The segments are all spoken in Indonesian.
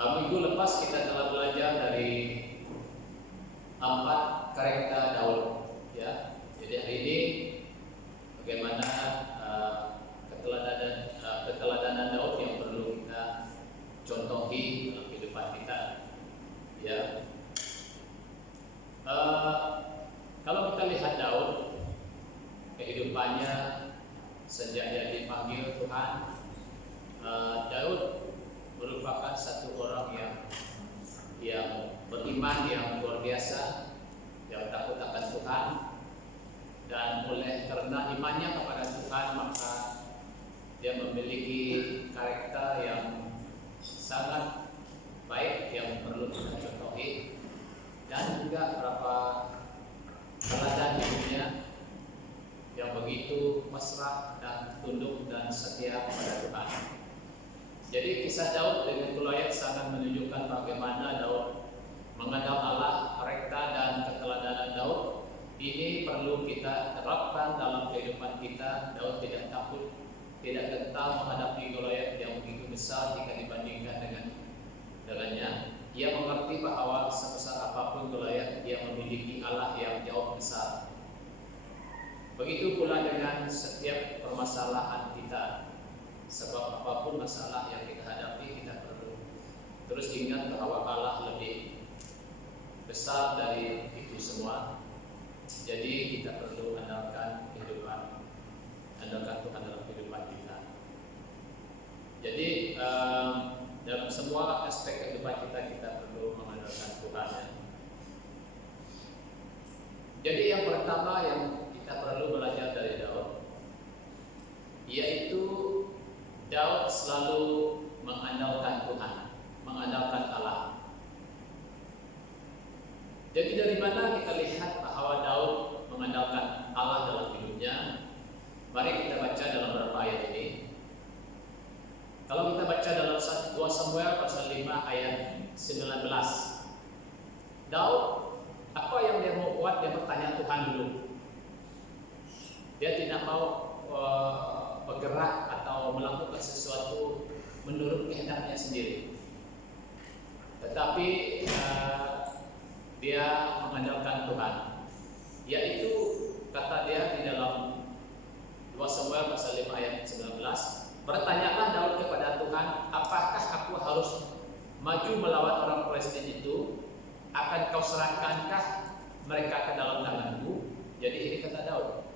Minggu lepas kita telah belajar dari 4 karakter Daud, ya. Jadi hari ini bagaimana keteladanan Daud yang perlu kita contohi dalam kehidupan kita, ya. Kalau kita lihat Daud, kehidupannya sejak dia dipanggil Tuhan, Daud merupakan satu orang yang beriman yang luar biasa, yang takut akan Tuhan, dan oleh karena imannya kepada Tuhan maka dia memiliki karakter yang sangat baik yang perlu kita contohi, dan juga beberapa teladan hidupnya yang begitu mesra dan tunduk dan setia kepada Tuhan. Jadi kisah Daud dengan Goliat sangat menunjukkan bagaimana Daud mengenal Allah, karakter dan keteladanan Daud ini perlu kita terapkan dalam kehidupan kita. Daud tidak takut, tidak gentar menghadapi Goliat yang begitu besar jika dibandingkan dengannya. Ia mengerti bahwa sebesar apapun Goliat, dia memiliki Allah yang jauh besar. Begitu pula dengan setiap permasalahan kita. Sebab apapun masalah yang kita hadapi, kita perlu terus ingat bahwa Allah lebih besar dari itu semua. Jadi kita perlu andalkan Tuhan dalam kehidupan kita. Jadi dalam semua aspek kehidupan kita perlu mengandalkan Tuhan, ya. Jadi yang pertama yang kita perlu belajar dari Daud, yaitu Daud selalu mengandalkan Tuhan, mengandalkan Allah. Jadi dari mana kita lihat bahwa Daud mengandalkan Allah dalam hidupnya? Mari kita baca dalam beberapa ayat ini. Kalau kita baca dalam 2 Samuel pasal 5 ayat 19, Daud, apa yang dia mau buat? Dia bertanya Tuhan dulu. Dia tidak mau bergerak atau melakukan sesuatu menurut kehendaknya sendiri, tetapi dia mengandalkan Tuhan. Yaitu kata dia di dalam 2 Samuel pasal 5 ayat 19, bertanyalah Daud kepada Tuhan, apakah aku harus maju melawan orang Palestina itu? Akan kau serahkankah mereka ke dalam tanganku? Jadi ini kata Daud,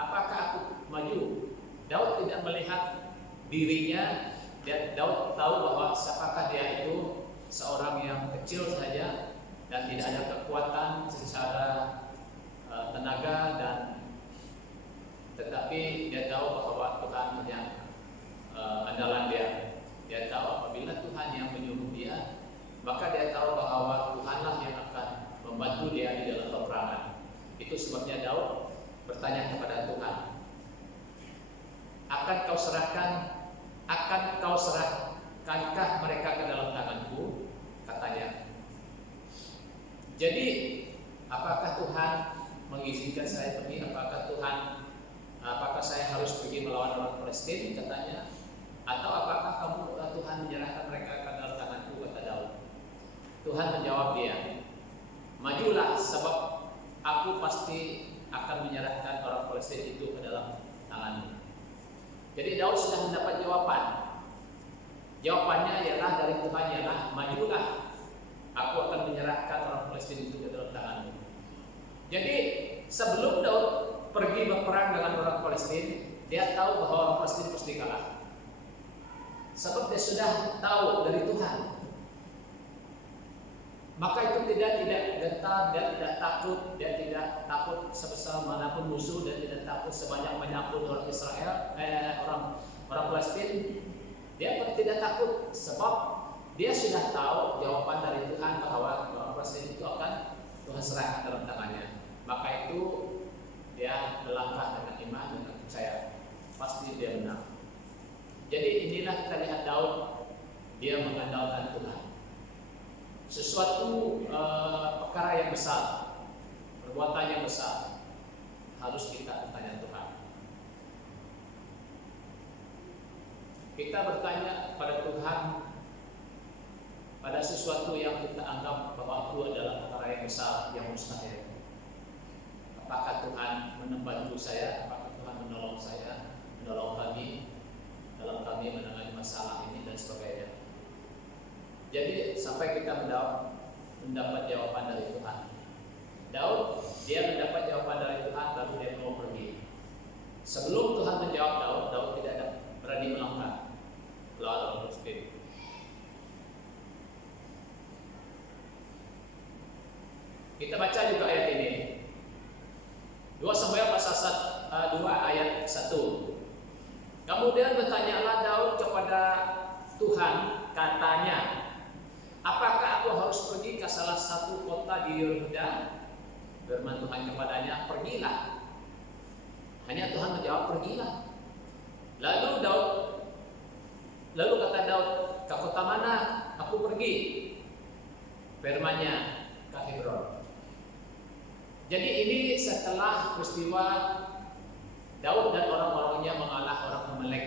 apakah aku maju? Daud tidak melihat dirinya. Daud tahu bahwa siapakah dia itu, seorang yang kecil saja dan tidak ada kekuatan secara tenaga, dan tetapi dia tahu bahwa Tuhan yang andalan dia. Dia tahu apabila Tuhan yang menyuruh dia, maka dia tahu bahwa Tuhanlah yang akan membantu dia di dalam peperangan. Itu sebabnya Daud bertanya kepada Tuhan, akan kau serahkankah mereka ke dalam tanganku? Katanya. Jadi apakah Tuhan mengizinkan saya pergi? Apakah saya harus pergi melawan orang Palestina? Katanya. Atau apakah Tuhan menyerahkan mereka ke dalam tanganku? Kata Daud. Tuhan menjawab dia, majulah, sebab aku pasti akan menyerahkan orang Palestina itu ke dalam tanganmu. Jadi Daud sudah mendapat jawaban. Jawabannya ialah dari Tuhan, ialah majulah, aku akan menyerahkan orang Palestina itu ke dalam tanganmu. Jadi sebelum Daud pergi berperang dengan orang Palestina, dia tahu bahwa orang Palestina pasti kalah. Sebab dia sudah tahu dari Tuhan. Maka itu tidak gentar, dia tidak takut sebesar manapun musuh, dan tidak takut sebanyak manapun orang Israel, orang Palestina. Dia tidak takut sebab dia sudah tahu jawaban dari Tuhan bahwa orang Palestina itu akan Tuhan serahkan dalam tangannya. Maka itu dia melangkah dengan iman, dengan percaya, pasti dia menang. Jadi inilah kita lihat Daud, dia mengandalkan Tuhan. Sesuatu perkara yang besar, perbuatan yang besar, harus kita bertanya Tuhan. Kita bertanya kepada Tuhan pada sesuatu yang kita anggap bahwa itu adalah perkara yang besar, yang mustahil. Apakah Tuhan membantu saya? Apakah Tuhan menolong saya, menolong kami dalam kami menangani masalah ini dan sebagainya. Jadi sampai kita mendapat jawaban dari Tuhan. Daud, dia mendapat jawaban dari Tuhan, lalu dia mau pergi. Sebelum Tuhan menjawab Daud tidak berani melangkah melawan orang Filistin. Kita baca juga ayat ini. 2 Samuel pasal 2 ayat 1. Kemudian bertanyalah Daud kepada Tuhan, katanya, apakah aku harus pergi ke salah satu kota di Yehuda? Firman Tuhan kepadanya, pergilah. Hanya Tuhan menjawab, pergilah. Lalu kata Daud, ke kota mana aku pergi? Firman-Nya, ke Hebron. Jadi ini setelah peristiwa Daud dan orang-orangnya mengalah orang Amalek.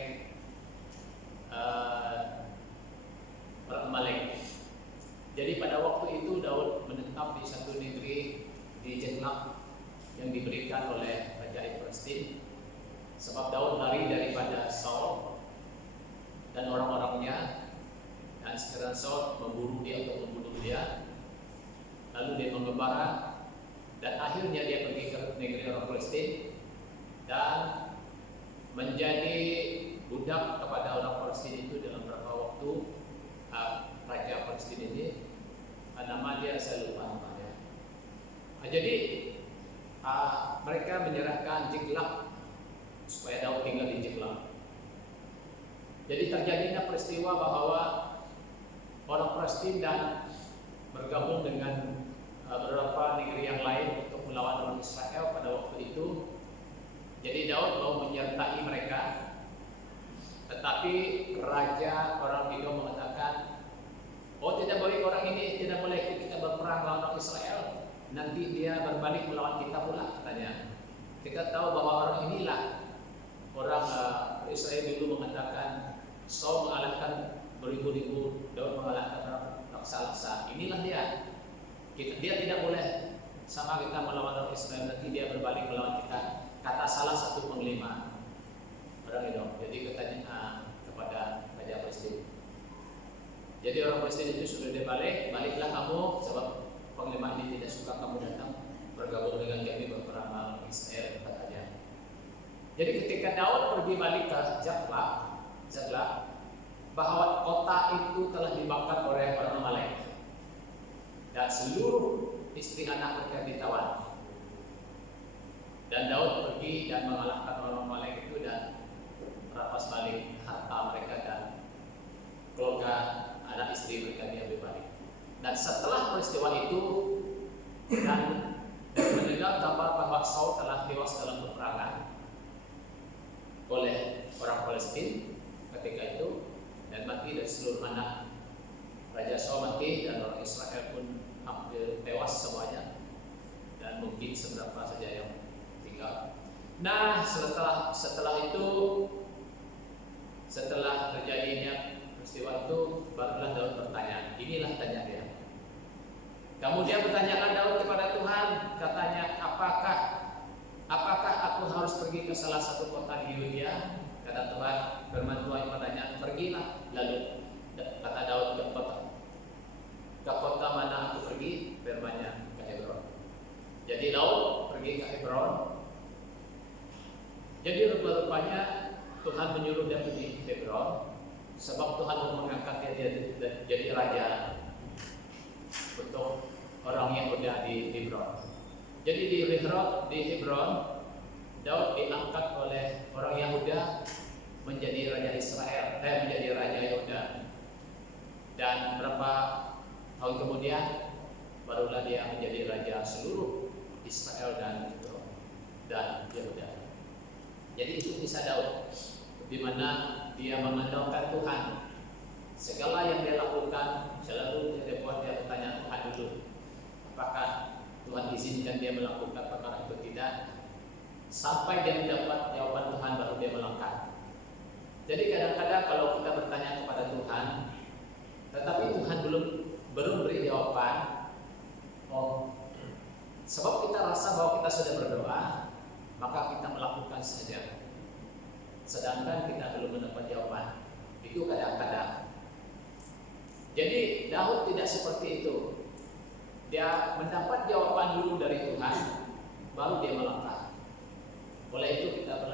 Jadi pada waktu itu Daud menetap di satu negeri di Ziklag yang diberikan oleh Raja Palestina. Sebab Daud lari daripada Saul dan orang-orangnya, dan sekarang Saul memburu dia untuk membunuh dia. Lalu dia mengembara dan akhirnya dia pergi ke negeri orang Palestina dan menjadi budak kepada orang Palestina itu dalam beberapa waktu. Raja Palestina ini nama dia, saya lupa namanya. Jadi mereka menyerahkan Ziklag supaya Daud tinggal di Ziklag. Jadi terjadinya peristiwa bahwa orang Palestina dan bergabung dengan beberapa negeri yang lain untuk melawan orang Israel pada waktu itu. Jadi Daud mau menyertai mereka, tetapi raja orang Edom mengatakan, oh tidak boleh, orang ini tidak boleh ikut kita berperang melawan orang Israel, nanti dia berbalik melawan kita pula, katanya. Kita tahu bahwa orang inilah orang Israel dulu mengatakan, Saul mengalahkan beribu-ribu, Daud mengalahkan laksa-laksa. Inilah dia. Dia tidak boleh sama kita melawan orang Israel, nanti dia berbalik melawan kita. Kata salah satu panglima orang Edom. Jadi katanya kepada Raja Palestina. Jadi orang Palestina itu sudah dia baliklah kamu, sebab panglima ini tidak suka kamu datang bergabung dengan kami berperang melawan Israel, katanya. Jadi ketika Daud pergi balik ke Ziklag, bahwa kota itu telah dibakar oleh orang Amalek dan seluruh istri anak mereka ditawan. Dan Daud pergi dan mengalahkan orang Amalek itu dan merampas balik harta mereka dan keluarga anak istri mereka diambil balik. Dan setelah peristiwa itu dan mendengar kabar bahwa Saul telah tewas dalam peperangan oleh orang Palestina ketika itu dan mati, dan seluruh anak Raja Saul mati dan orang Israel pun hampir tewas semuanya, dan mungkin seberapa saja yang tinggal. Nah, setelah itu, setelah terjadinya peristiwa itu, barulah Daud bertanya. Inilah tanya dia. Kemudian bertanyakan Daud kepada Tuhan, katanya, apakah aku harus pergi ke salah satu kota di Yehuda? Kata Tuhan, firman Tuhan kepadanya, pergilah. Lalu kata Daud, ke kota mana aku pergi? Firman-Nya, ke Hebron. Jadi Daud pergi ke Hebron. Jadi rupa-rupanya Tuhan menyuruh dia pergi ke Hebron, sebab Tuhan mau mengangkat dia jadi raja untuk orang yang udah di Hebron. Jadi di Hebron Daud diangkat oleh orang Yahuda menjadi raja Israel, menjadi raja Yehuda. Dan berapa tahun kemudian barulah dia menjadi raja seluruh Israel dan Yehuda. Jadi itu kisah Daud, di mana dia mengandalkan Tuhan. Segala yang dia lakukan selalu dia buat dia bertanya Tuhan dulu, apakah Tuhan izinkan dia melakukan perkara itu tidak, sampai dia mendapat jawaban Tuhan baru dia melangkah. Jadi kadang-kadang kalau kita bertanya kepada Tuhan, tetapi Tuhan belum sudah berdoa, maka kita melakukan saja. Sedangkan kita belum mendapat jawaban. Itu kadang-kadang. Jadi Daud tidak seperti itu. Dia mendapat jawaban dulu dari Tuhan, baru dia melangkah. Oleh itu kita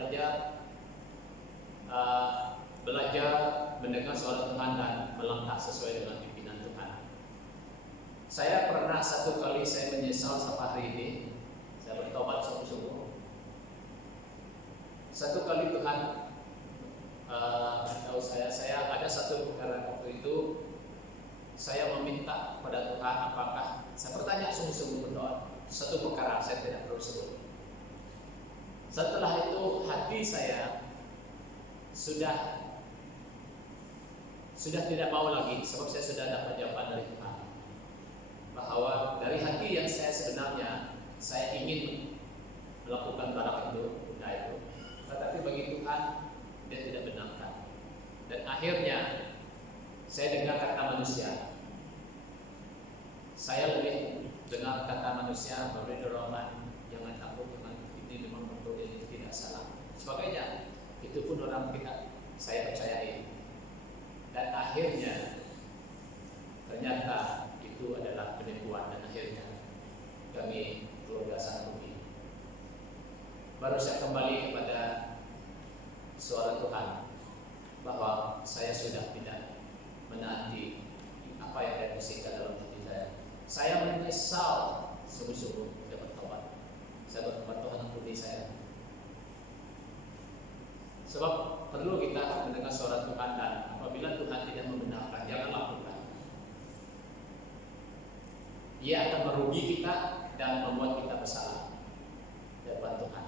belajar mendengar suara Tuhan dan melangkah sesuai dengan pimpinan Tuhan. Saya pernah satu kali saya menyesal sampai hari ini. Saya bertobat sungguh-sungguh. Satu kali Tuhan tahu saya ada satu perkara waktu itu saya meminta kepada Tuhan, apakah saya bertanya sungguh-sungguh berdoa satu perkara, saya tidak perlu sebut. Setelah itu hati saya sudah tidak mau lagi, sebab saya sudah dapat jawaban dari Tuhan bahwa dari hati yang saya sebenarnya saya ingin melakukan barang itu, benda itu, tetapi bagi Tuhan dia tidak benarkan. Dan akhirnya saya dengar kata manusia. Saya lebih dengar kata manusia, beri dorongan, jangan takut, jangan ini memang betul, ini tidak salah. Sebagainya, itu pun orang kita saya percayai. Dan akhirnya ternyata itu adalah penipuan dan akhirnya kami keluarga sangat rugi. Baru saya kembali kepada suara Tuhan bahwa saya sudah tidak menaati apa yang dia bisikkan dalam hati saya. Saya menyesal sungguh-sungguh saya bertobat. Saya bertobat, Tuhan ampuni saya. Sebab perlu kita mendengar suara Tuhan, dan apabila Tuhan tidak membenarkan, jangan lakukan. Ia akan merugi kita dan membuat kita bersalah di hadapan Tuhan.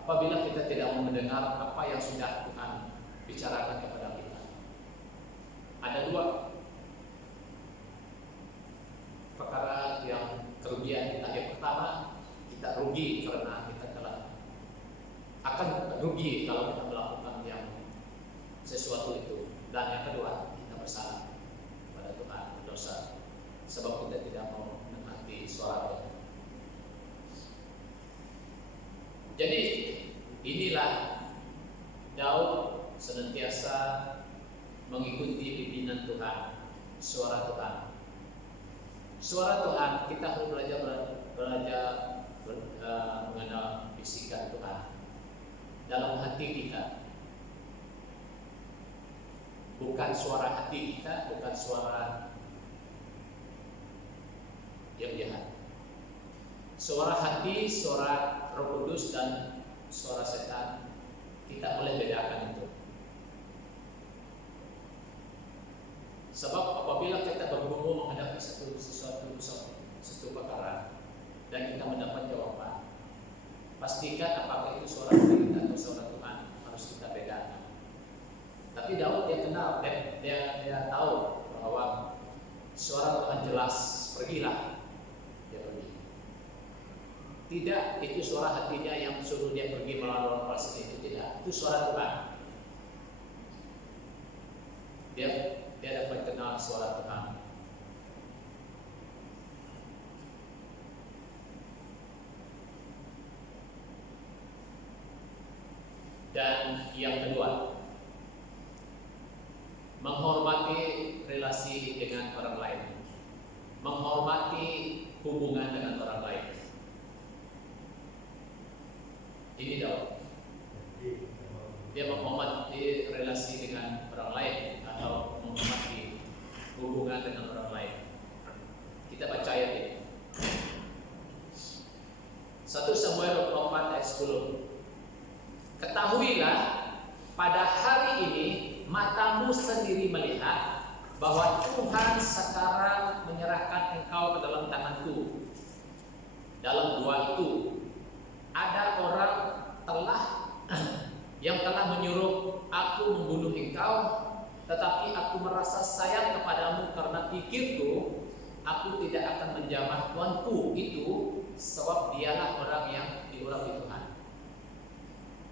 Apabila kita tidak mau mendengar apa yang sudah Tuhan bicarakan kepada kita. Ada dua perkara yang kerugian kita. Yang pertama, kita rugi karena kita telah akan rugi kalau kita melakukan yang sesuatu itu. Dan yang kedua, kita bersalah kepada Tuhan, berdosa, sebab kita tidak mau menaati suara. Jadi inilah Daud senantiasa mengikuti pimpinan Tuhan, suara Tuhan. Suara Tuhan, kita harus belajar mengenal bisikan Tuhan dalam hati kita. Bukan suara hati kita, bukan suara yang jahat. Suara hati, suara Roh Kudus dan suara setan, kita boleh bedakan itu. Sebab apabila kita bergumul menghadapi sesuatu perkara dan kita mendapat jawaban, pastikan apakah itu suara kita atau suara Tuhan, harus kita bedakan. Tapi Daud dia kenal, dia tahu bahwa suara Tuhan jelas, pergilah. Dia pergi. Tidak, itu suara hatinya yang suruh dia pergi melawan orang fasik itu, tidak. Itu suara Tuhan. Dia dapat kenal suara Tuhan. Dan yang kedua, menghormati relasi dengan orang lain, menghormati hubungan dengan orang lain. Ini Daud. Dia menghormati relasi dengan orang lain atau menghormati hubungan dengan orang lain. Kita baca ayat ini. 1 Samuel 24 ayat 10. Ketahuilah pada hari ini matamu sendiri melihat bahwa Tuhan sekarang menyerahkan engkau ke dalam tanganku. Dalam dua itu ada orang yang telah menyuruh aku membunuh engkau, tetapi aku merasa sayang kepadamu karena pikirku aku tidak akan menjamah tuanku itu, sebab dialah orang yang diurapi Tuhan.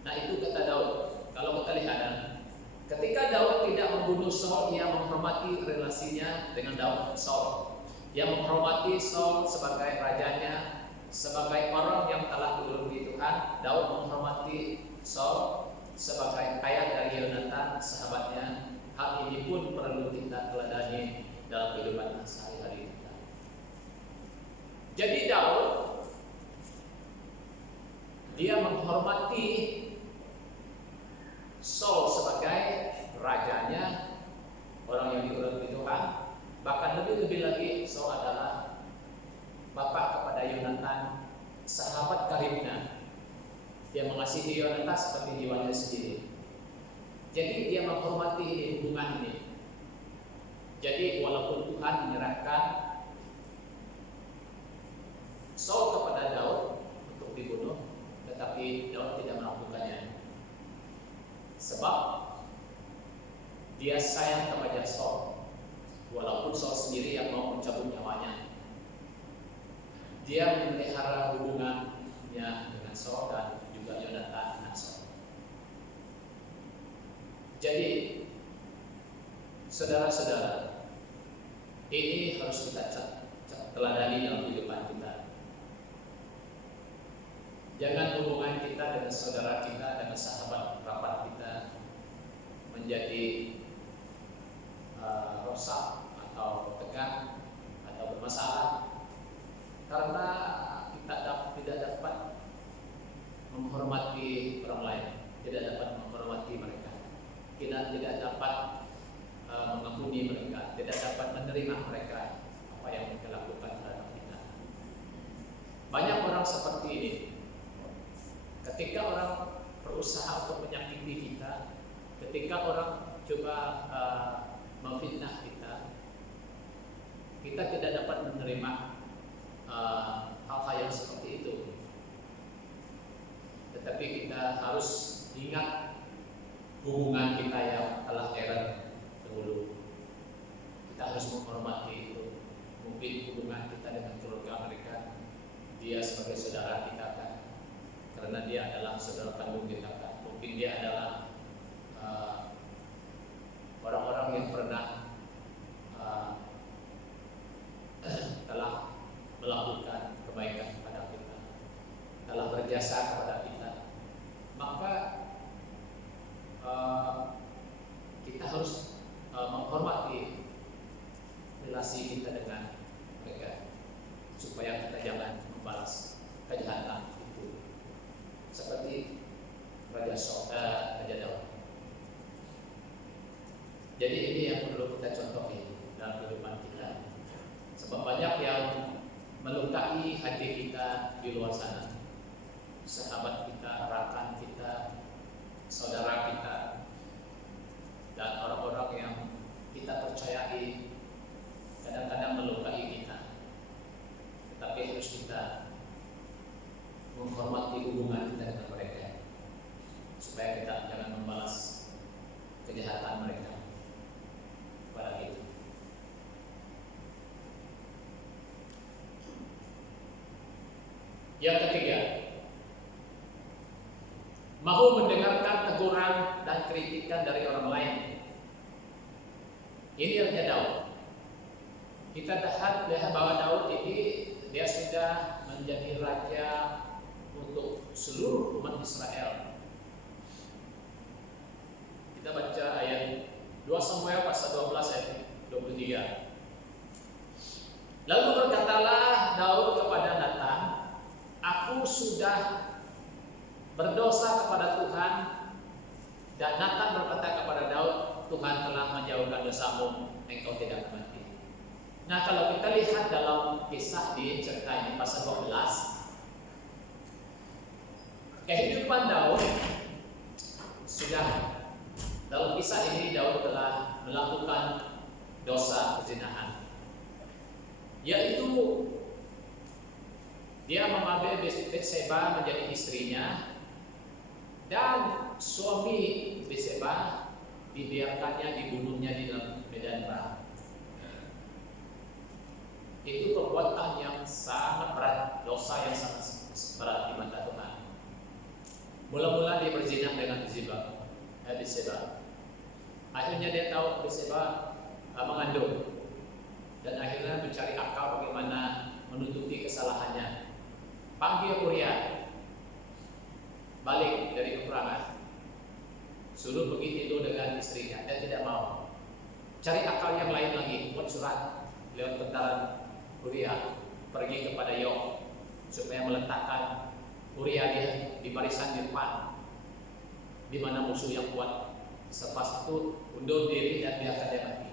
Nah itu kata Daud. Kalau kita lihat, ketika Daud tidak membunuh Saul, ia menghormati relasinya dengan Saul. Ia menghormati Saul sebagai rajanya, sebagai orang yang telah diuruti Tuhan, Daud menghormati Saul sebagai ayah dari Yonatan sahabatnya. Hal ini pun perlu kita teladani dalam kehidupan sehari-hari kita. Jadi Daud, dia menghormati Saul sebagai rajanya, orang yang diuruti Tuhan. Bahkan lebih-lebih lagi, Saul adalah bapak kepada Yonatan, sahabat karibnya. Dia mengasihi Yonatan seperti jiwanya sendiri. Jadi dia menghormati hubungan ini. Jadi walaupun Tuhan menyerahkan Saul kepada Daud untuk dibunuh, tetapi Daud tidak melakukannya. Sebab dia sayang kepada Saul, walaupun Saul sendiri yang mau mencabut nyawanya. Dia memelihara hubungannya dengan Saul dan juga Yonatan dengan Saul. Jadi, saudara-saudara, ini harus kita teladani dalam kehidupan kita. Jangan hubungan kita dengan saudara kita, dengan sahabat rapat kita menjadi rosak atau tegang atau bermasalah karena kita tidak dapat menghormati orang lain, tidak dapat menghormati mereka, kita tidak dapat mengampuni mereka, tidak dapat menerima mereka apa yang mereka lakukan terhadap kita. Banyak orang seperti ini. Ketika orang berusaha untuk menyakiti kita, ketika orang coba memfitnah kita, kita tidak dapat menerima hal-hal yang seperti itu. Tetapi kita harus ingat hubungan kita yang telah erat dahulu. Kita harus menghormati itu. Mungkin hubungan kita dengan keluarga mereka, dia sebagai saudara kita kan, karena dia adalah saudara kandung kita kan. Mungkin dia adalah orang-orang yang pernah telah melakukan kebaikan kepada kita, telah berjasa kepada kita. Maka kita harus menghormati relasi kita dengan mereka, supaya kita jangan membalas kejahatan itu seperti Raja Daud. Jadi ini yang perlu kita contohi dalam kehidupan kita. Sebab banyak yang melukai hati kita di luar sana. Sahabat kita, rakan kita, saudara kita, dan orang-orang yang kita percayai kadang-kadang melukai kita. Tetapi harus kita menghormati hubungan kita dengan mereka, supaya kita jangan membalas kejahatan mereka kepada kita. Yang ketiga, mau mendengarkan teguran dan kritikan dari orang lain. Ini Raja Daud. Kita lihat bahwa Daud ini dia sudah menjadi raja untuk seluruh umat Israel. Kita baca ayat 2 Samuel pasal 12 ayat 23. Lalu berkatalah Daud kepada Natan, aku sudah berdosa kepada Tuhan. Dan Natan berkata kepada Daud, Tuhan telah menjauhkan dosamu, engkau tidak akan mati. Nah, kalau kita lihat dalam kisah di cerita ini pasal 12, kehidupan Daud sudah, dalam kisah ini Daud telah melakukan dosa perzinahan, yaitu dia mengambil Batseba menjadi istrinya, dan suami Batseba dibiarkannya dibunuhnya di dalam medan perang. Itu perbuatan yang sangat berat, dosa yang sangat berat di mata Tuhan. Mula-mula dia berzina dengan Batseba. Akhirnya dia tahu Batseba mengandung, dan akhirnya mencari akal bagaimana menutupi kesalahannya. panggil Uria balik dari peperangan, suruh pergi tidur dengan istrinya. Dia tidak mau. Cari akal yang lain lagi, buat surat lewat tentara Uria pergi kepada Yoab supaya meletakkan Uria dia di barisan di depan, di mana musuh yang kuat. Selepas itu undur diri dan biarkan dia mati.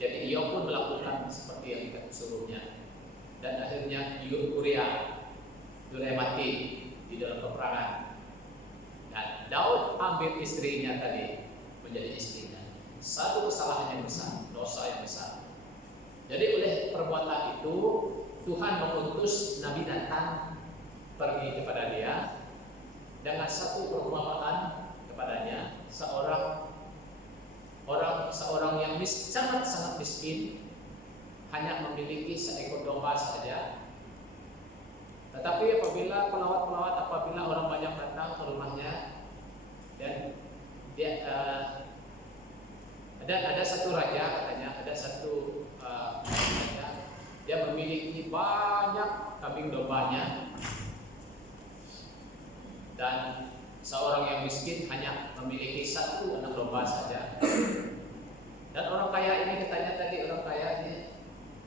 Jadi Yoab pun melakukan seperti yang disuruhnya, dan akhirnya Uria mati di dalam peperangan. Dan Daud ambil istrinya tadi menjadi istrinya. Satu kesalahan yang besar, dosa yang besar. Jadi oleh perbuatan itu Tuhan mengutus Nabi Nathan pergi kepada dia dengan satu perumpamaan kepadanya, seorang yang sangat miskin, hanya memiliki seekor domba saja. Tetapi apabila orang banyak datang ke rumahnya, dan dia ada satu raja, katanya ada satu raja, dia memiliki banyak kambing dombanya, dan seorang yang miskin hanya memiliki satu anak domba saja. Dan orang kaya ini, katanya tadi orang kaya ini,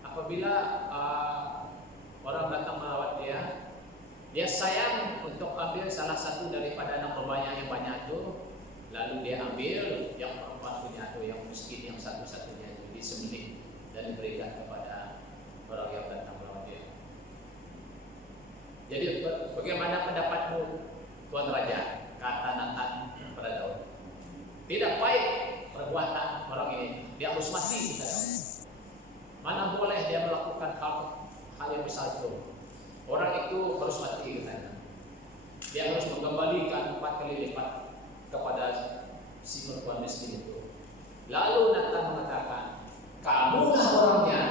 apabila orang datang merawat dia sayang untuk ambil salah satu daripada anak dombanya yang banyak itu, lalu dia ambil yang perempuan punya itu, yang miskin, yang satu-satunya itu, disembelih dan diberikan kepada orang yang datang merawat dia. Jadi bagaimana pendapatmu, Tuan Raja? Kata Nathan kepada Daud. Tidak baik perbuatan orang ini, dia harus mati, kata Daud. Mana boleh dia melakukan hal yang besar itu. Orang itu harus mati, katanya. Dia harus mengembalikan 4 kali lipat kepada si perempuan miskin itu. Lalu Nathan mengatakan, kamulah orangnya.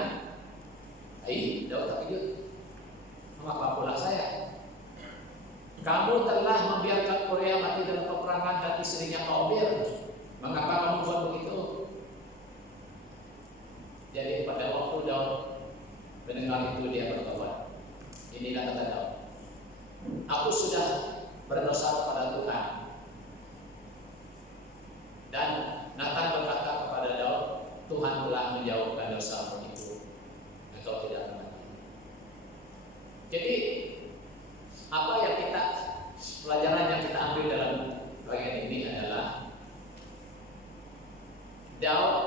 Daud terkejut. Mengapa pula saya? Kamu telah membiarkan Uria mati dalam peperangan dan istrinya kau ambil. Mengapa kamu buat begitu? Jadi pada waktu Daud mendengar itu, dia bertobat. Inilah kata Daud, aku sudah berdosa kepada Tuhan. Dan Nathan berkata kepada Daud, Tuhan telah menjauhkan dosamu itu, engkau tidak akan mati. Jadi apa yang pelajaran yang kita ambil dalam bagian ini adalah Daud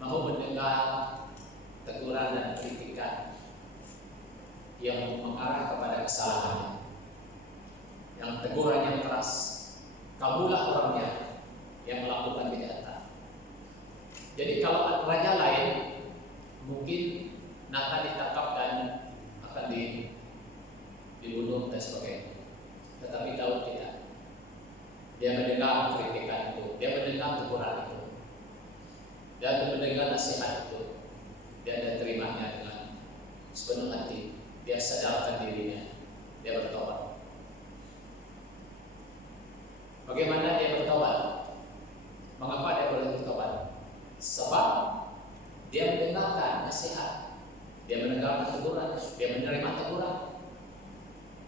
mau mendengar teguran dan kritikan yang mengarah kepada kesalahan, yang teguran yang keras. Kamulah orangnya yang melakukan kejahatan. Jadi kalau raja lain mungkin Nathan ditangkap dan akan dibunuh dan sebagainya. Tetapi Daud tidak. Dia mendengar kritikan itu, dia mendengar teguran itu, dia mendengar nasihat itu, dia terimanya dengan sepenuh hati. Dia sadarkan dirinya, dia bertobat. Bagaimana dia bertobat? Mengapa dia boleh bertobat? Sebab dia mendengarkan nasihat, dia mendengarkan teguran, dia menerima teguran,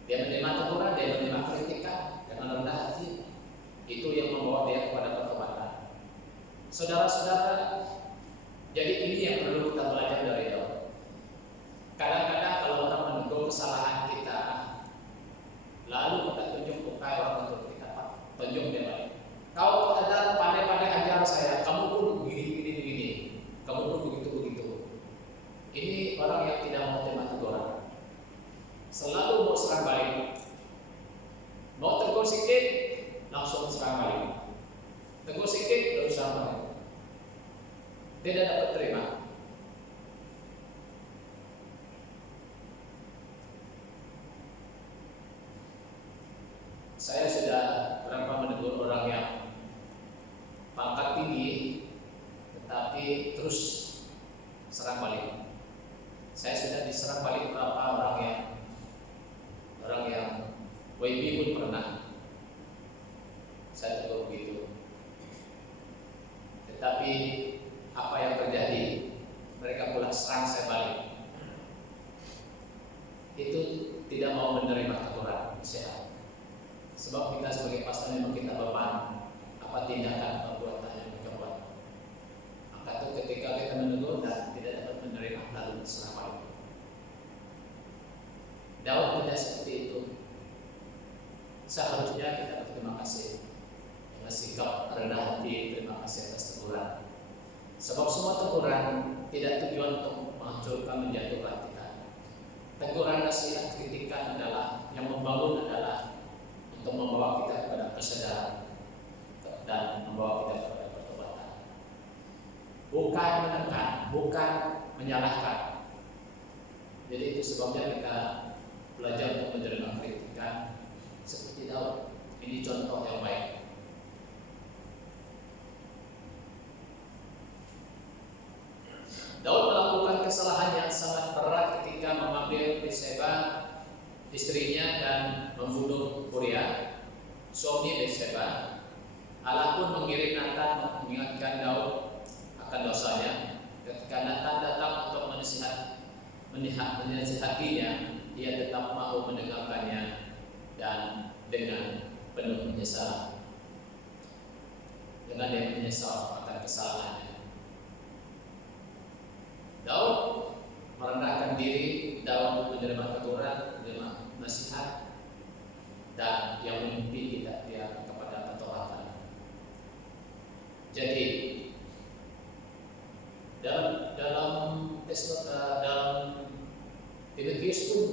dia menerima kritikan dengan rendah hati. Itu yang membawa dia kepada pertobatan. Saudara-saudara, jadi ini yang perlu kita belajar dari Daud. Kadang-kadang kalau orang menegur kesalahan kita, lalu kita tunjuk muka orang untuk kita, tunjuk dia balik. Kau ada pandai-pandai ajar saya, kamu pun begini, kamu pun begitu. Ini orang yang tidak mau terima teguran, selalu mau serang balik. Mau tegur sedikit, langsung serang balik. Tegur sedikit, terus serang balik. Tidak dapat terima. Saya sudah berapa menegur orang yang pangkat tinggi, tetapi terus serang balik. Saya sudah diserang balik berapa orang yang WB pun pernah. Saya tegur begitu. Tetapi apa yang terjadi? Mereka pula serang saya balik. itu tidak mau menerima teguran nasihat. Sebab kita sebagai pastor memang kita beban apa tindakan perbuatan yang kita buat. Maka itu ketika kita menegur dan tidak dapat menerima lalu selama itu. Daud tidak seperti itu. Seharusnya kita berterima kasih dengan sikap rendah hati, terima kasih atas teguran. Sebab semua teguran tidak tujuan untuk menghancurkan, menjatuhkan kita. Teguran, nasihat, kritikan adalah yang membangun, adalah untuk membawa kita kepada kesadaran dan membawa kita kepada pertobatan. Bukan menekan, bukan menyalahkan. Jadi itu sebabnya kita belajar untuk menerima kritikan seperti Daud. Ini contoh yang baik. Daud melakukan kesalahan yang sangat berat ketika mengambil Batseba istrinya dan membunuh Uria, suami Batseba. Allah pun mengirim Nathan mengingatkan Daud akan dosanya. Ketika Nathan datang untuk menasihatinya, dia tetap mau mendengarkannya dan dengan penuh penyesalan. Dengan dia menyesal akan kesalahannya. Daud merendahkan diri, Daud menerima teguran, menerima nasihat, dan yang memimpin kita dia kepada pertobatan. Jadi dalam Timotius pun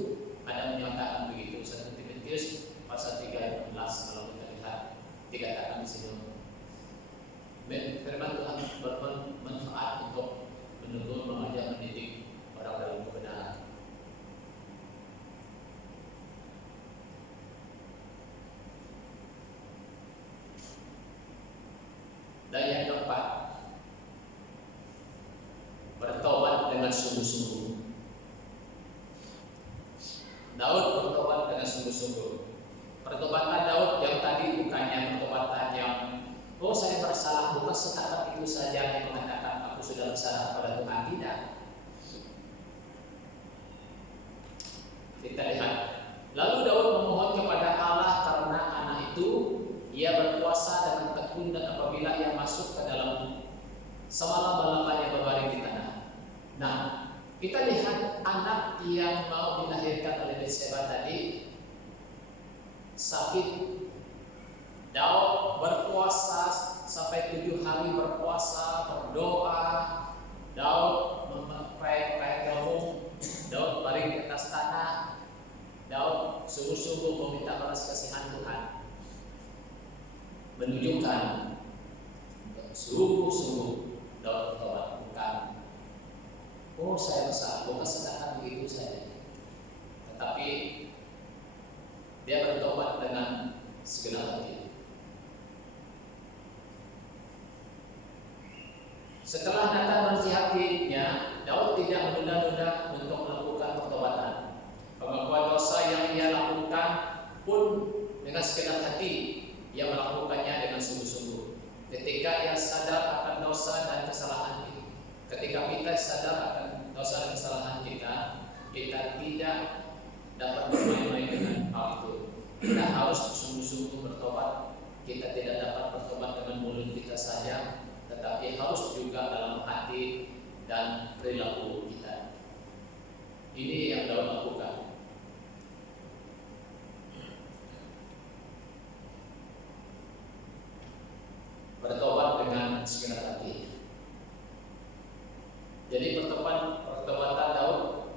ada menyatakan begitu. 1 Timotius pasal 3 ayat 16 kalau kita lihat dikatakan di sini. Firman Tuhan bermanfaat untuk menegur, mengajar, mendidik orang dalam kebenaran. Dan yang keempat, bertobat dengan sungguh-sungguh. Daud bertobat dengan sungguh-sungguh. Pertobatan Daud yang tadi bukannya pertobatan yang saya bersalah, bukan setakat itu saja yang mengatakan aku sudah bersalah pada Tuhan. Tidak. Kita lihat. Lalu Daud memohon kepada Allah karena anak itu ia berpuasa dengan tekun dan apabila ia masuk ke dalam semalam-malamnya berbaring di tanah. Nah, kita lihat anak yang mau dilahirkan oleh Batseba tadi sakit. Daud berpuasa sampai 7 hari berpuasa, berdoa. Daud memakai gaung. Daud baring di atas tanah. Daud sungguh-sungguh meminta belas kasihan Tuhan, menunjukkan sungguh-sungguh Daud bertobat. Bukan saya bersalah, bukan sedangkan begitu saja, tetapi dia bertobat dengan segenap hati. Setelah Nathan menasihatinya, Daud tidak menunda-nunda untuk melakukan pertobatan. Pengakuan dosa yang ia lakukan pun dengan segenap hati, ia melakukannya dengan sungguh-sungguh. Ketika ia sadar akan dosa dan kesalahan kita, ketika kita sadar akan dosa dan kesalahan kita, kita tidak dapat bermain-main dengan hal itu. Kita harus sungguh-sungguh bertobat. Kita tidak dapat bertobat dengan mulut kita saja, tetapi harus juga dalam hati dan perilaku kita. Ini yang Daud lakukan. Bertobat dengan segenap hati. Jadi pertobatan Daud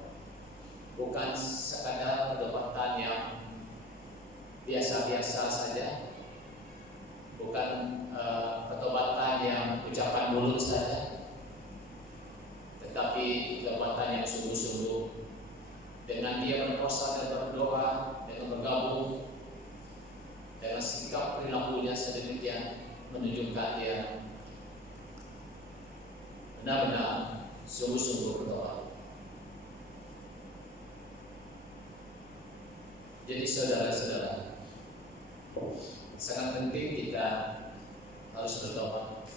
bukan sekadar pertobatan yang biasa-biasa saja, bukan pertobatan yang ucapan mulut saja, tetapi pertobatan yang sungguh-sungguh. Dengan dia berpuasa dan berdoa, dengan bergabung, dengan sikap perilakunya sedemikian menunjukkan dia benar-benar sungguh-sungguh berdoa. Jadi saudara-saudara, sangat penting kita harus bertobat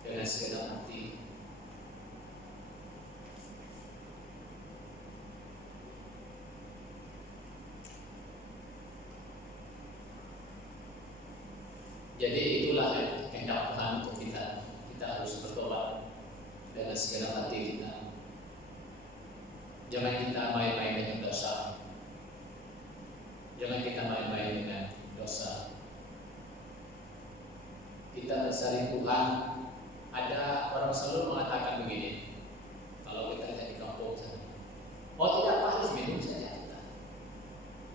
dengan segenap hati. dengan segenap hati kita. Jangan kita main-main dengan dosa. Jangan kita main-main dengan dosa. Kita mencari Tuhan. Ada orang selalu mengatakan begini, kalau kita lihat di kampung sana, oh tidak apa, harus minum saja kita.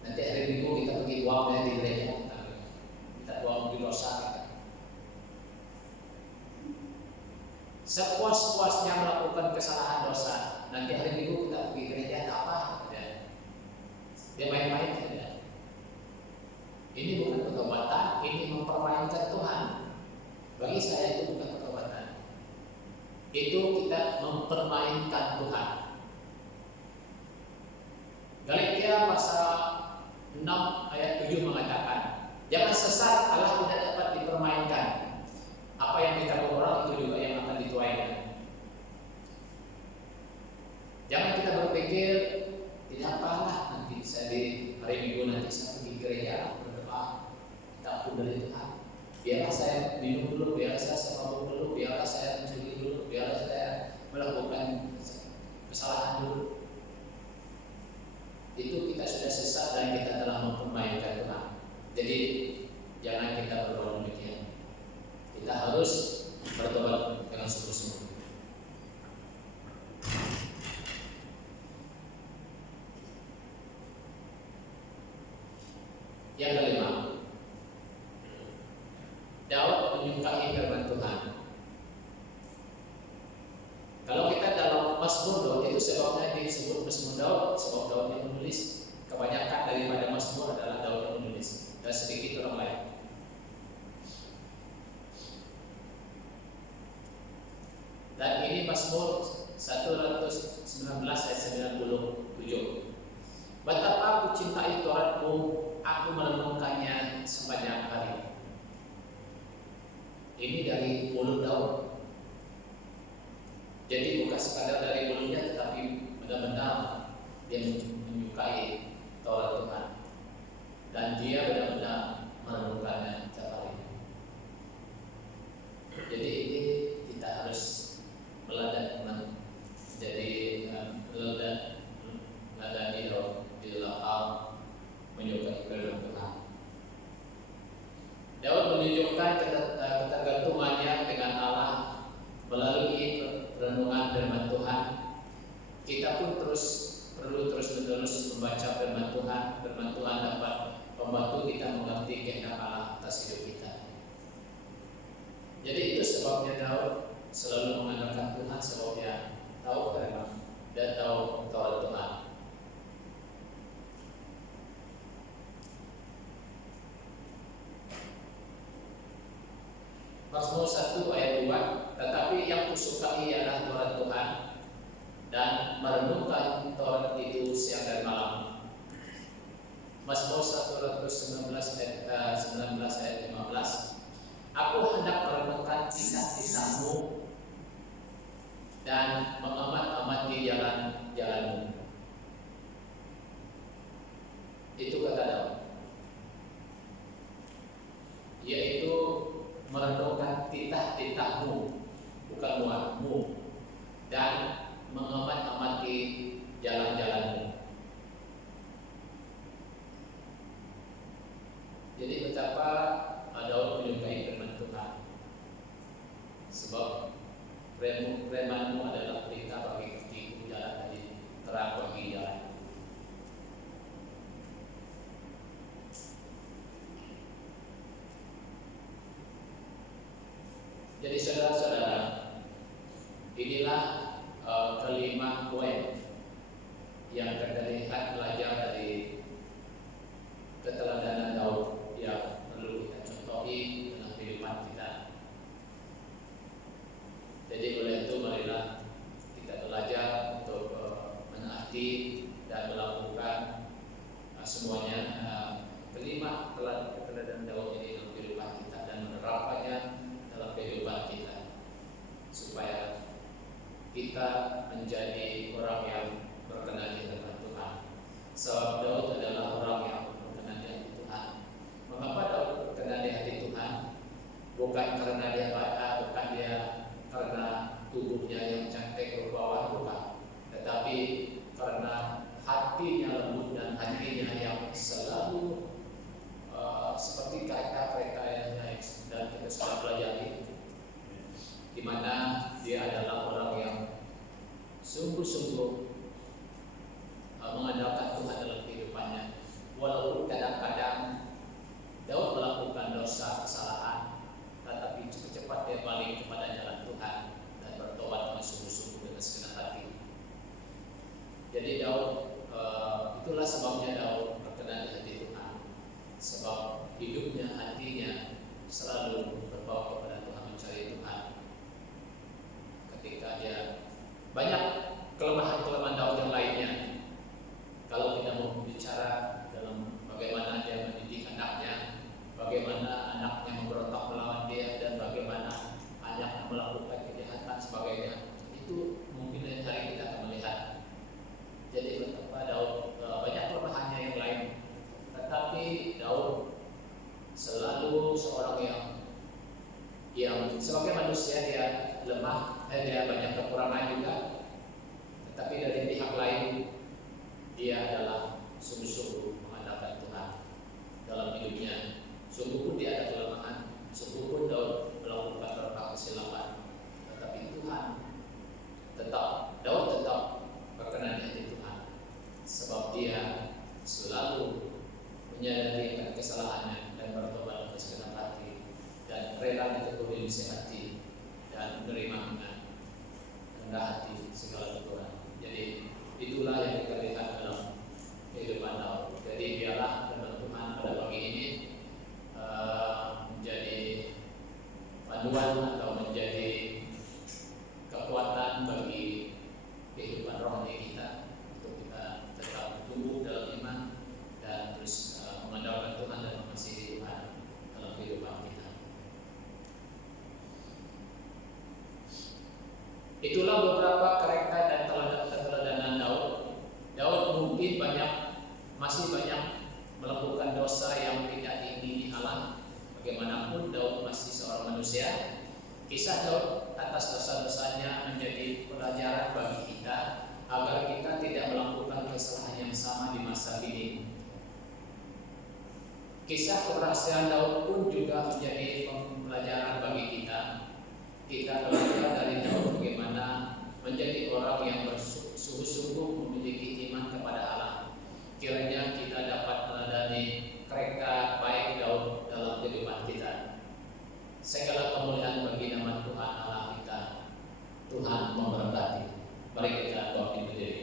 Nanti hari Minggu kita pergi uangnya di gereja, kita uang di dosa kita. Sepuas-puasnya melakukan kesalahan dosa, nanti hari Minggu kita pergi gereja, tak apa, dia main-main saja. Ini bukan pertobatan, ini mempermainkan Tuhan. Bagi saya itu bukan pertobatan. Itu kita mempermainkan Tuhan. Galatia pasal 6 ayat 7 mengatakan, jangan sesat, Allah tidak dapat dipermainkan. Apa yang ditabur orang itu juga yang akan dituaikan. Jangan kita berpikir, tidak apalah, nanti saya di hari Minggu nanti saya pergi gereja berdoa, kita pun dari Tuhan. Biarlah saya minum dulu, biarlah saya mabuk dulu, biarlah saya mencuri dulu, biarlah saya melakukan kesalahan dulu. Itu kita sudah sesat dan kita telah mempermainkan Tuhan. Jadi jangan kita berbuat demikian. Kita harus bertobat dengan sungguh-sungguh. Yang kelima, Daud menyukai firman Tuhan. Kalau kita dalam Mazmur Daud, itu sebabnya disebut Mazmur Daud, sebab Daud yang menulis. Kebanyakan daripada Mazmur adalah Daud yang menulis, dan sedikit orang lain. Dan ini Mazmur 119 ayat 97. Betapa aku cintai Tauratmu, aku merenungkannya sepanjang hari. Ini dari mulut Daud. Jadi bukan sekadar dari mulutnya, tetapi benar-benar dia menyukai Taurat Tuhan, dan dia benar-benar merenungkannya setiap hari. Jadi ini kita harus menjadi meladani di dalam hal menyukai firman Tuhan. Daud menunjukkan ketergantungannya dengan Allah melalui renungan firman Tuhan. Kita pun perlu terus-menerus membaca firman Tuhan. Firman Tuhan dapat membantu kita mengerti kehendak Allah atas hidup kita. Jadi itu sebabnya Daud selalu mengandalkan Tuhan, sebabnya tahu firman dan tahu Taurat Tuhan. Mazmur 1 ayat 2, tetapi yang kusukai ialah Taurat Tuhan, dan merenungkan Taurat itu siang dan malam. Mazmur 119 ayat 15, aku hendak merenungkan titah-titahmu dan mengamat-amati jalan-jalanmu. Itu kata Daud, yaitu merenungkan titah-titahmu, bukan muatmu, dan mengamat-amati jalan-jalanmu. Jadi betapa Daud menyukai firman Tuhan, sebab firman-Mu adalah perintah bagi kakiku, jalan dari terang bagi jalan. Jadi saudara-saudara, inilah kelima poin yang kita lihat belajar dari keteladanan Daud yang perlu kita contohi dalam kehidupan kita. Jadi oleh itu marilah kita belajar untuk menaati dan melakukan semuanya kelima keteladanan Daud ini dalam kehidupan kita dan menerapkannya dalam kehidupan kita, supaya kita menjadi orang yang berkenan di hadapan Tuhan. Sebab Daud adalah orang yang berkenan di hati Tuhan. Mengapa Daud berkenan di hati Tuhan? Bukan karena dia baik, bukan dia karena tubuhnya yang cantik, sungguh-sungguh mengandalkan Tuhan dalam kehidupannya. Walaupun kadang-kadang Daud melakukan dosa, kesalahan, tetapi cepat dia balik kepada jalan Tuhan dan bertobat dengan sungguh-sungguh dengan segenap hati. Jadi Daud, itulah sebabnya Daud berkenan di hati Tuhan, sebab hidupnya, hatinya selalu berbawa kepada Tuhan, mencari Tuhan. Ketika dia banyak kelemahan-kelemahan Daud yang lainnya, kalau kita mau bicara dalam bagaimana dia mendidik anaknya, bagaimana anaknya memberontak melawan dia, dan bagaimana anaknya melakukan kejahatan sebagainya, itu mungkin lain hari kita akan melihat. Jadi betapa Daud banyak kelemahannya yang lain, tetapi Daud selalu seorang yang sebagai manusia dia lemah, dia banyak kekurangan juga, tetapi dari pihak lain dia adalah sungguh-sungguh mengandalkan Tuhan dalam hidupnya. Sungguh pun dia ada kelemahan, sungguh pun Daud melakukan beberapa kesilapan, tetapi Daud tetap berkenan di hati Tuhan, sebab dia selalu menyadari akan kesalahannya dan bertobat dengan segenap hati dan rela ditekuni hati dan menerima dengan rendah hati segala kekurangan. Jadi itulah yang kita lihat dalam kehidupan Daud. Jadi biarlah firman Tuhan pada pagi ini menjadi panduan atau menjadi kekuatan bagi kehidupan rohani kita, untuk kita tetap tumbuh dalam iman dan terus mengandalkan Tuhan dan mengasihi Tuhan dalam kehidupan kita. Itulah beberapa karakter dan keteladanan Daud. Daud mungkin masih banyak melakukan dosa yang tidak diingini Allah. Bagaimanapun Daud masih seorang manusia. Kisah Daud atas dosa-dosanya menjadi pelajaran bagi kita agar kita tidak melakukan kesalahan yang sama di masa kini. Kisah keberhasilan Daud pun juga menjadi pembelajaran bagi kita. Kita belajar dari Daud bagaimana menjadi orang yang bersungguh-sungguh memiliki iman kepada Allah. Kiranya kita dapat meneladani karakter baik Daud dalam kehidupan kita. Segala kemuliaan bagi nama Tuhan Allah kita. Tuhan memberkati. Mari kita bangkit berdiri.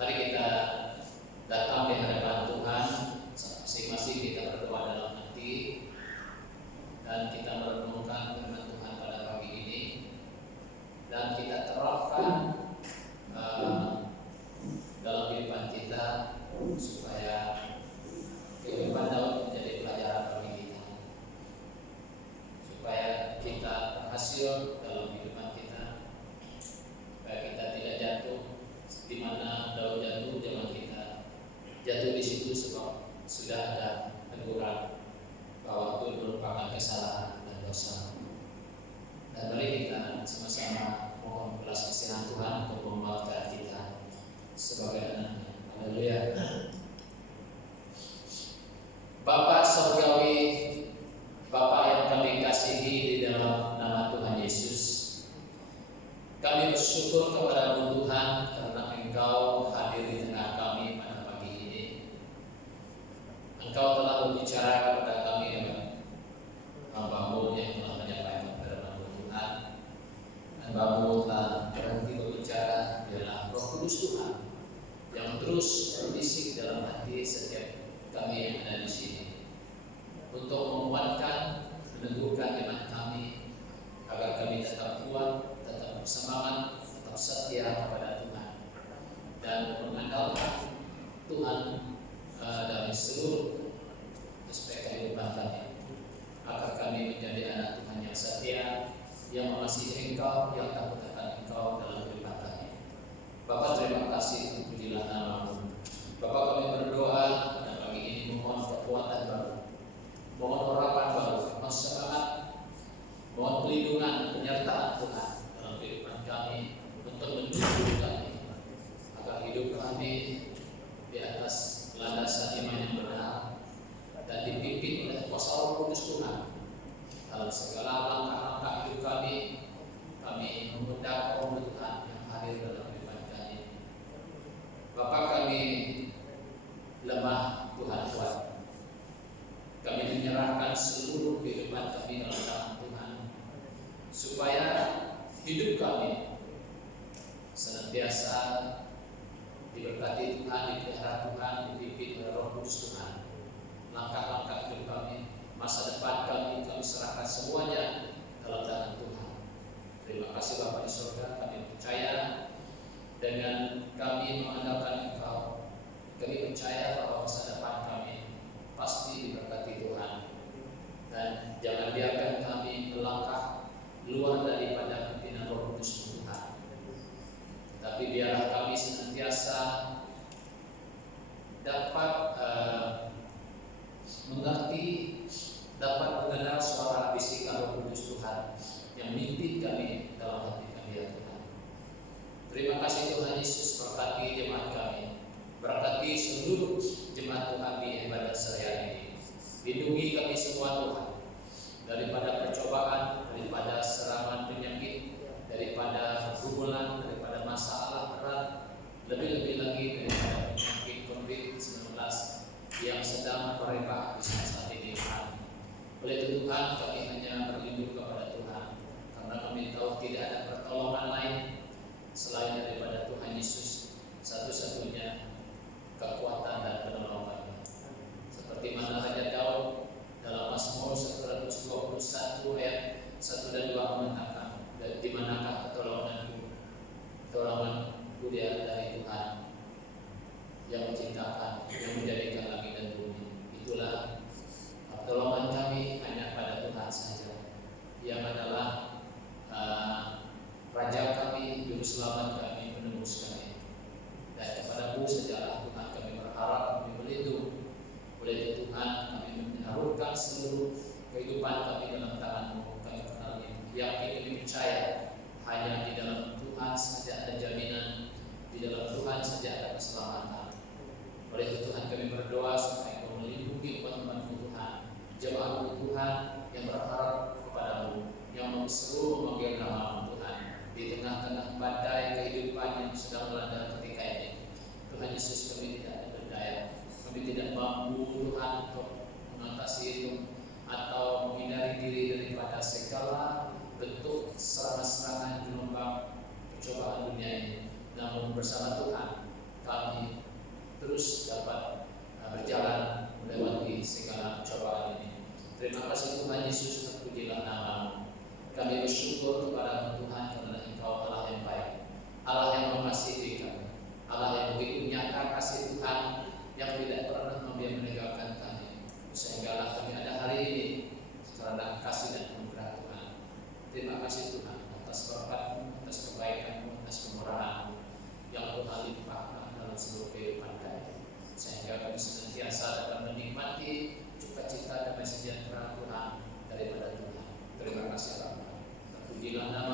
Mari kita datang di hadapan Tuhan, masing-masing kita berdoa dalam hati dan kita merenungkan firman Tuhan pada pagi ini, dan kita terapkan dalam kehidupan kita supaya kehidupan Daud menjadi pelajaran bagi kita, supaya kita berhasil dalam kehidupan kita, supaya kita tidak jatuh di mana Daud jatuh. Jangan kita jatuh di situ, sebab sudah ada teguran bahwa itu merupakan kesalahan dan dosa. Dan mari kita sama-sama mohon belas kasihan Tuhan untuk membawa kita sebagai anaknya. Haleluya. Bapa Surgawi, Bapa yang kami kasihi di dalam nama Tuhan Yesus, kami bersyukur kepada-Mu Tuhan karena Engkau hadir di tengah kami pada pagi ini. Engkau telah berbicara kepada kami dengan hamba-Mu yang telah menyampaikan firman-Mu Tuhan, dan hamba-Mu telah berhenti berbicara. Biarlah Roh Kudus Tuhan yang terus berbisik dalam hati setiap kami yang ada di sini, untuk menguatkan, meneguhkan iman kami, agar kami tetap kuat, tetap bersemangat, tetap setia kepada Tuhan, dan mengandalkan Tuhan dari seluruh aspek kehidupan kami, agar kami menjadi anak Tuhan yang setia, yang mengasihi Engkau, yang takut akan Engkau dalam kehidupan kami. Bapa, terima kasih, pujilah nama-Mu. Bapa, kami berdoa pada pagi ini, mohon kekuatan baru, mohon harapan baru, mohon semangat, mohon pelindungan, penyertaan Tuhan dalam kehidupan kami, untuk menuntun kami agar hidup kami di atas dalam segala langkah-langkah hidup kami. Kami mengundang kaum Tuhan yang hadir dalam kehidupan kami. Bapa, kami lemah, Tuhan kuat. Kami menyerahkan seluruh kehidupan kami dalam tangan Tuhan, supaya hidup kami senantiasa diberkati Tuhan, dipelihara Tuhan, dipimpin oleh Roh Kudus Tuhan. Langkah-langkah hidup kami, masa depan kami serahkan semuanya dalam tangan Tuhan. Terima kasih Bapa di surga, kami percaya dengan kami mengandalkan Engkau. Kami percaya bahwa masa depan kami pasti diberkati Tuhan. Dan jangan biarkan kami melangkah luar daripada pimpinan Roh Kudus Tuhan. Tapi biarlah kami senantiasa dapat mengerti, dapat mengenal suara bisikan Roh Kudus Tuhan yang memimpin kami dalam hati kami, ya Tuhan. Terima kasih Tuhan Yesus, berkati jemaat kami, berkati seluruh jemaat Tuhan di ibadat sehari ini. Lindungi kami semua Tuhan daripada percobaan, daripada serangan penyakit, daripada pergumulan, daripada masalah berat, lebih-lebih lagi daripada penyakit COVID-19 yang sedang merebak di saat ini Tuhan. Oleh itu Tuhan, kami hanya berlindung kepada Tuhan, karena kami tahu tidak ada pertolongan lain selain daripada Tuhan Yesus, satu-satunya kekuatan dan penolongan. Seperti mana Raja Daud dalam Mazmur 121 ayat 1 dan 2 mengatakan, di manakah pertolonganku? Pertolonganku dia dari Tuhan yang menciptakan, yang menjadikan langit dan bumi. Itulah pertolongan kami, hanya pada Tuhan saja, yang adalah Raja kami, Juru Selamat kami, penebus kami. Dan kepadamu sajalah Tuhan kami berharap, kami berlindung. Oleh itu Tuhan, kami menaruhkan seluruh kehidupan kami dalam tangan-Mu. Kami kenal, yakin, kami percaya hanya di dalam Tuhan saja ada jaminan, di dalam Tuhan saja ada keselamatan. Oleh itu Tuhan, kami berdoa supaya Kau melindungi umat-Mu Tuhan, jemaat-Mu Tuhan yang berharap kepadamu, yang seru memanggil nama-Mu Tuhan di tengah-tengah badai kehidupan yang sedang melanda ketika ini. Tuhan Yesus, kami tidak ada berdaya, kami tidak mampu Tuhan untuk mengatasi itu atau menghindari diri daripada segala bentuk serangan-serangan gelombang percobaan dunia ini. Namun bersama Tuhan kami terus dapat berjalan melewati segala cobaan ini. Terima kasih Tuhan Yesus, terpujilah nama-Mu. Kami bersyukur kepada Tuhan karena Engkau Allah yang baik, Allah yang mengasihi kami, Allah yang begitu nyata kasih Tuhan yang tidak pernah meninggalkan kami, sehingga kami ada hari ini karena kasih dan anugerah Tuhan. Terima kasih Tuhan atas berkat-Mu, atas kebaikan-Mu, atas kemurahan-Mu yang Tuhan limpahkan dalam seluruh kehidupan kami, sehingga kami senantiasa dapat menikmati sukacita dan sejahtera Tuhan daripada Tuhan. Terima kasih Bapa. Terpujilah nama